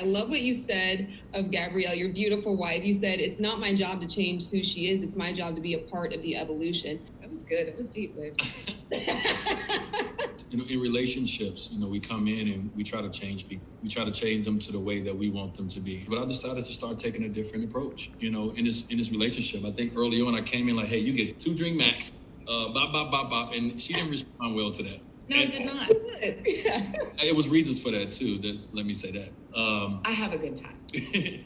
I love what you said of Gabrielle, your beautiful wife. You said, it's not my job to change who she is. It's my job to be a part of the evolution. That was good. It was deep, babe. In relationships, we come in and we try to change people. We try to change them to the way that we want them to be. But I decided to start taking a different approach, in this relationship. I think early on I came in like, hey, you get 2 drink max, bop, bop, bop, bop. And she didn't respond well to that. No, it did not. It was reasons for that too. Let me say that. I have a good time.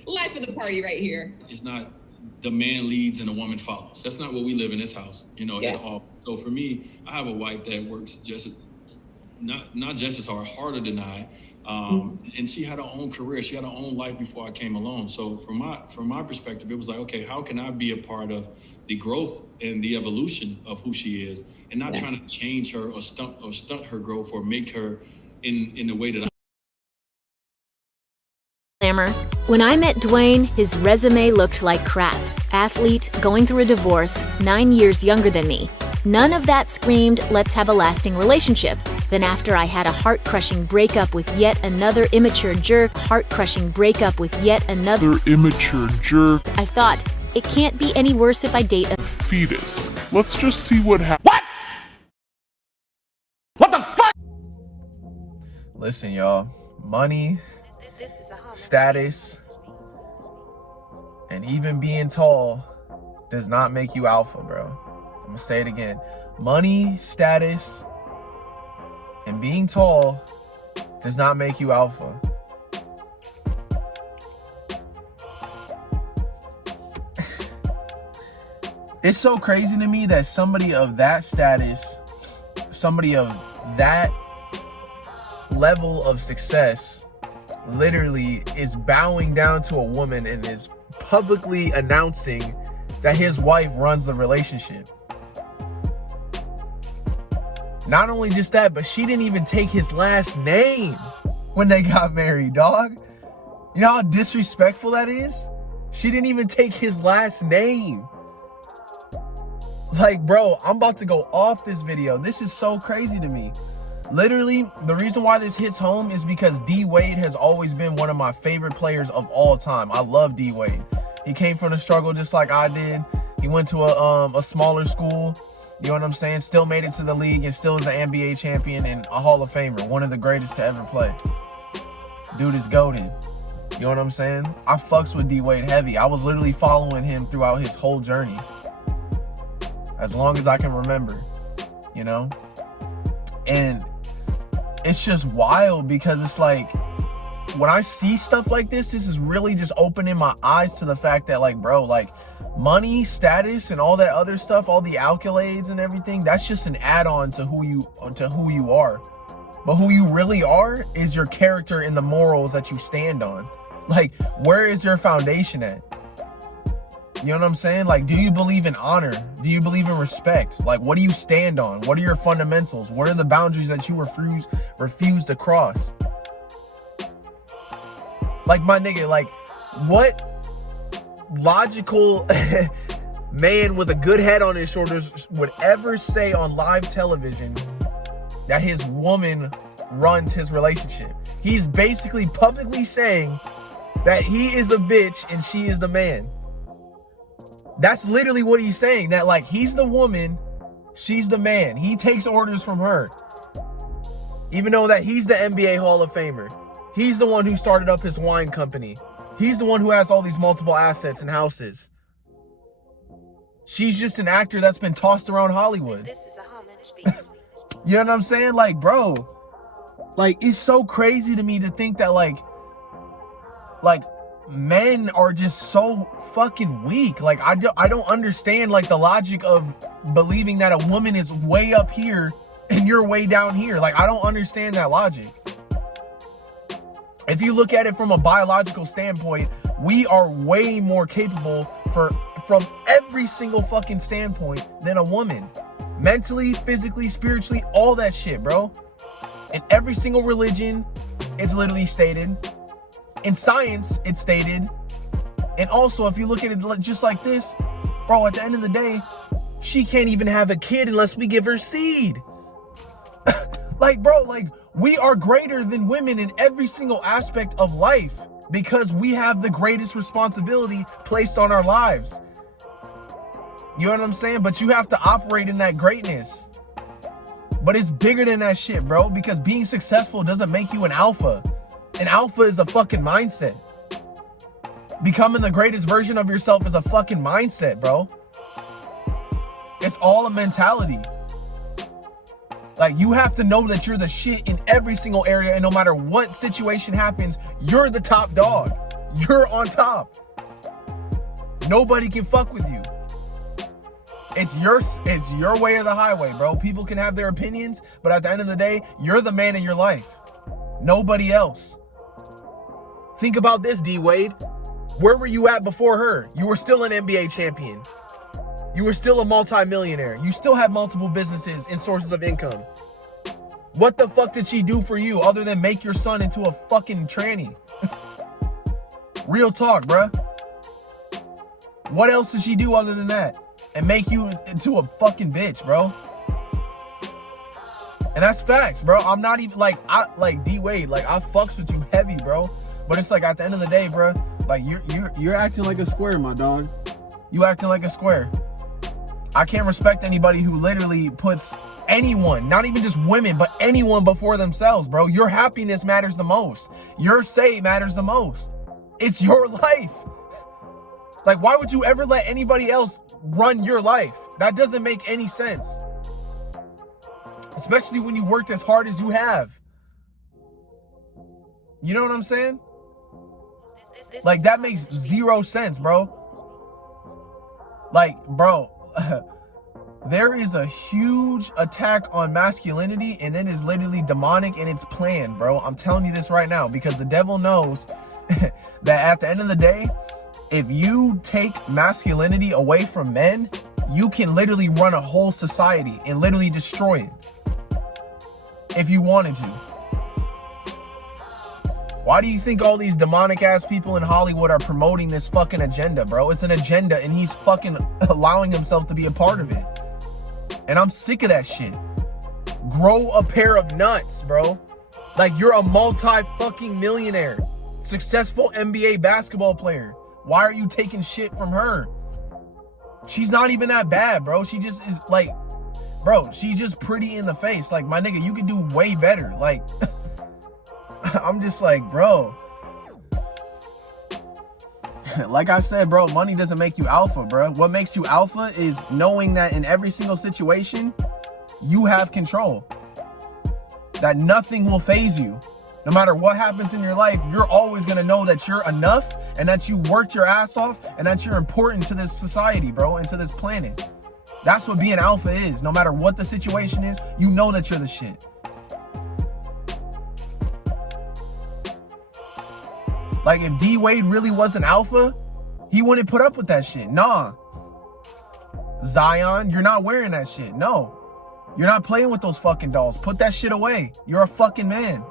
Life of the party right here. It's not the man leads and the woman follows. That's not what we live in this house, at all. So for me, I have a wife that works not just as hard, harder than I. And she had her own career. She had her own life before I came along. So from my perspective, it was like, okay, how can I be a part of the growth and the evolution of who she is, and not trying to change her or stunt her growth or make her in the way that I. When I met Dwayne, his resume looked like crap. Athlete, going through a divorce, 9 years younger than me. None of that screamed, let's have a lasting relationship. Then after I had a heart-crushing breakup with yet another immature jerk, I thought, it can't be any worse if I date a fetus. Let's just see what happens. What the fuck? Listen, y'all. Money, status, and even being tall does not make you alpha, bro. I'm gonna say it again. Money, status, and being tall does not make you alpha. It's so crazy to me that somebody of that status, somebody of that level of success, literally is bowing down to a woman and is publicly announcing that his wife runs the relationship. Not only just that, but she didn't even take his last name when they got married, dog. You know how disrespectful that is? She didn't even take his last name. Like, bro, I'm about to go off this video. This is so crazy to me. Literally, the reason why this hits home is because D Wade has always been one of my favorite players of all time. I love D Wade. He came from the struggle just like I did. He went to a smaller school. You know what I'm saying? Still made it to the league and still is an NBA champion and a Hall of Famer. One of the greatest to ever play. Dude is goated. You know what I'm saying? I fucks with D Wade heavy. I was literally following him throughout his whole journey. As long as I can remember, And it's just wild because it's like, when I see stuff like this is really just opening my eyes to the fact that, like, bro, like, money, status, and all that other stuff, all the accolades and everything, that's just an add-on to who you are. But who you really are is your character and the morals that you stand on. Like, where is your foundation at? You know what I'm saying? Like, do you believe in honor? Do you believe in respect? Like, what do you stand on? What are your fundamentals? What are the boundaries that you refuse to cross? Like, my nigga, like, what logical man with a good head on his shoulders would ever say on live television that his woman runs his relationship? He's basically publicly saying that he is a bitch and she is the man. That's literally what he's saying. That, like, he's the woman, she's the man. He takes orders from her. Even though that he's the NBA Hall of Famer. He's the one who started up his wine company. He's the one who has all these multiple assets and houses. She's just an actor that's been tossed around Hollywood. This is a Homage. You know what I'm saying? Like, bro, like, it's so crazy to me to think that, like men are just so fucking weak. Like, I don't understand, like, the logic of believing that a woman is way up here and you're way down here. Like, I don't understand that logic. If you look at it from a biological standpoint, we are way more capable from every single fucking standpoint than a woman. Mentally, physically, spiritually, all that shit, bro. In every single religion, it's literally stated. In science, it's stated. And also, if you look at it just like this, bro, at the end of the day, she can't even have a kid unless we give her seed. Like, bro, like, we are greater than women in every single aspect of life. because we have the greatest responsibility placed on our lives. You know what I'm saying? But you have to operate in that greatness. But it's bigger than that shit, bro, because being successful doesn't make you an alpha. An alpha is a fucking mindset. Becoming the greatest version of yourself is a fucking mindset, bro. It's all a mentality. Like, you have to know that you're the shit in every single area, and no matter what situation happens, you're the top dog. You're on top. Nobody can fuck with you. It's your way or the highway, bro. People can have their opinions, but at the end of the day, you're the man in your life. Nobody else. Think about this, D Wade. Where were you at before her? You were still an NBA champion. You were still a multi-millionaire. You still had multiple businesses and sources of income. What the fuck did she do for you other than make your son into a fucking tranny? Real talk, bruh. What else did she do other than that? And make you into a fucking bitch, bro. And that's facts, bro. I'm not even like D Wade, like I fucks with you heavy, bro. But it's like at the end of the day, bro, like you're acting like a square, my dog. You acting like a square. I can't respect anybody who literally puts anyone, not even just women, but anyone before themselves, bro. Your happiness matters the most. Your say matters the most. It's your life. Like, why would you ever let anybody else run your life? That doesn't make any sense. Especially when you worked as hard as you have. You know what I'm saying? Like, that makes zero sense, bro. Like, bro, there is a huge attack on masculinity, and it is literally demonic and it's planned, bro. I'm telling you this right now, because the devil knows that at the end of the day, if you take masculinity away from men, you can literally run a whole society and literally destroy it. If you wanted to. Why do you think all these demonic ass people in Hollywood are promoting this fucking agenda, bro? It's an agenda, and he's fucking allowing himself to be a part of it. And I'm sick of that shit. Grow a pair of nuts, bro. Like, you're a multi-fucking millionaire, successful NBA basketball player. Why are you taking shit from her? She's not even that bad, bro. She just is like, bro, she's just pretty in the face. Like, my nigga, you can do way better. Like, I'm just like, bro. Like I said, bro, money doesn't make you alpha, bro. What makes you alpha is knowing that in every single situation, you have control. That nothing will faze you. No matter what happens in your life, you're always going to know that you're enough and that you worked your ass off and that you're important to this society, bro, and to this planet. That's what being alpha is. No matter what the situation is, you know that you're the shit. Like, if D Wade really was an alpha, he wouldn't put up with that shit. Nah. Zion, you're not wearing that shit. No. You're not playing with those fucking dolls. Put that shit away. You're a fucking man.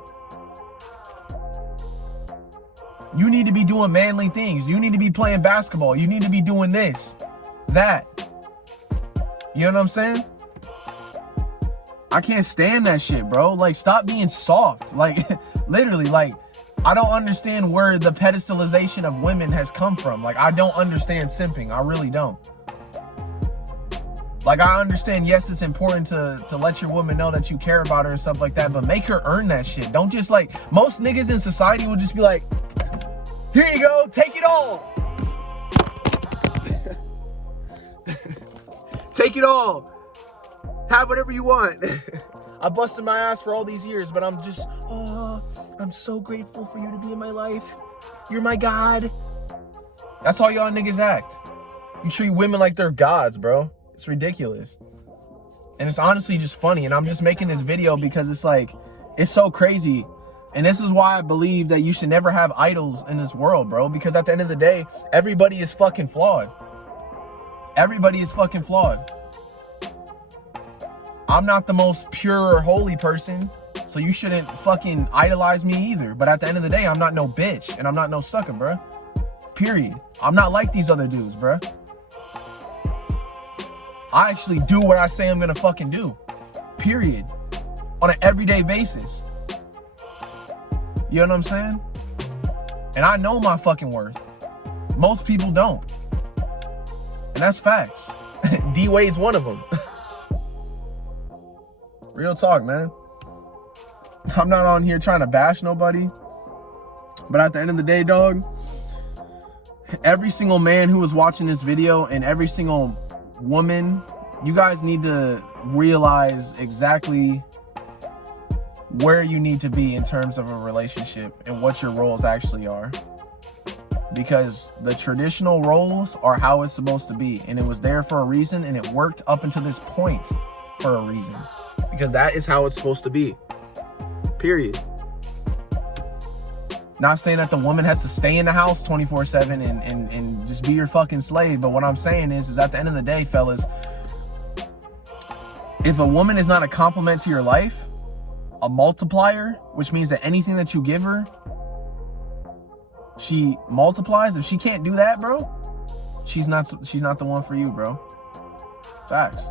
You need to be doing manly things. You need to be playing basketball. You need to be doing this, that. You know what I'm saying? I can't stand that shit, bro. Like, stop being soft. Like, literally, like, I don't understand where the pedestalization of women has come from. Like, I don't understand simping. I really don't. Like, I understand, yes, it's important to let your woman know that you care about her and stuff like that, but make her earn that shit. Don't just, like, most niggas in society will just be like, here you go, take it all. Take it all. Have whatever you want. I busted my ass for all these years, but I'm just, I'm so grateful for you to be in my life. You're my God. That's how y'all niggas act. You treat women like they're gods, bro. It's ridiculous. And it's honestly just funny. And I'm just making this video because it's like, it's so crazy. And this is why I believe that you should never have idols in this world, bro. Because at the end of the day, everybody is fucking flawed. Everybody is fucking flawed. I'm not the most pure or holy person, so you shouldn't fucking idolize me either. But at the end of the day, I'm not no bitch, and I'm not no sucker, bro. Period. I'm not like these other dudes, bro. I actually do what I say I'm gonna fucking do. Period. On an everyday basis. You know what I'm saying? And I know my fucking worth. Most people don't. And that's facts. D Wade's one of them. Real talk, man. I'm not on here trying to bash nobody. But at the end of the day, dog, every single man who was watching this video and every single woman, you guys need to realize exactly where you need to be in terms of a relationship and what your roles actually are. Because the traditional roles are how it's supposed to be, and it was there for a reason, and it worked up until this point for a reason, because that is how it's supposed to be, period. Not saying that the woman has to stay in the house 24/7 and just be your fucking slave, but what I'm saying is at the end of the day, fellas, if a woman is not a compliment to your life, a multiplier, which means that anything that you give her, she multiplies. If she can't do that, bro, she's not the one for you, bro. Facts.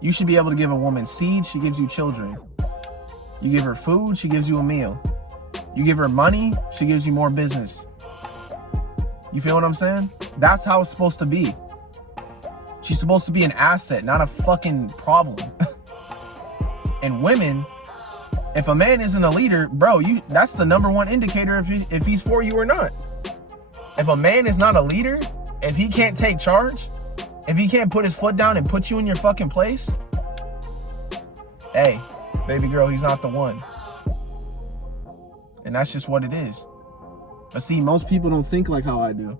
You should be able to give a woman seed, she gives you children. You give her food, she gives you a meal. You give her money, she gives you more business. You feel what I'm saying? That's how it's supposed to be. She's supposed to be an asset, not a fucking problem. And women, if a man isn't a leader, bro, that's the number one indicator if he's for you or not. If a man is not a leader, if he can't take charge, if he can't put his foot down and put you in your fucking place, hey, baby girl, he's not the one. And that's just what it is. But see, most people don't think like how I do.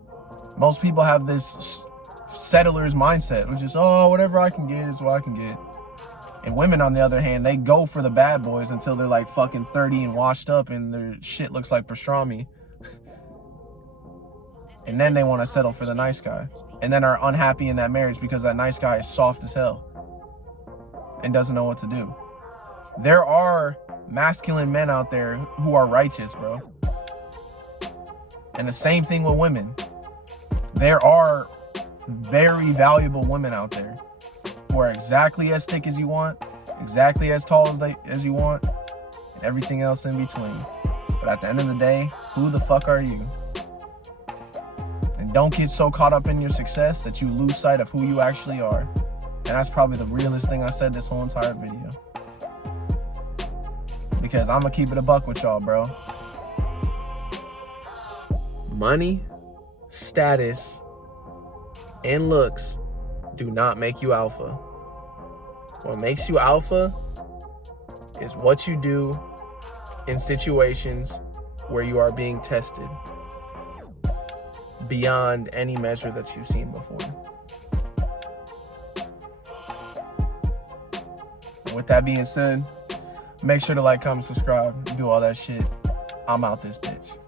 Most people have this settler's mindset, which is, oh, whatever I can get is what I can get. And women, on the other hand, they go for the bad boys until they're like fucking 30 and washed up and their shit looks like pastrami. And then they want to settle for the nice guy. And then are unhappy in that marriage because that nice guy is soft as hell and doesn't know what to do. There are masculine men out there who are righteous, bro. And the same thing with women. There are very valuable women out there who are exactly as thick as you want, exactly as tall as you want, and everything else in between. But at the end of the day, who the fuck are you? And don't get so caught up in your success that you lose sight of who you actually are. And that's probably the realest thing I said this whole entire video. Because I'm gonna keep it a buck with y'all, bro. Money, status, and looks do not make you alpha. What makes you alpha is what you do in situations where you are being tested beyond any measure that you've seen before. With that being said, make sure to like, comment, subscribe, do all that shit. I'm out this bitch.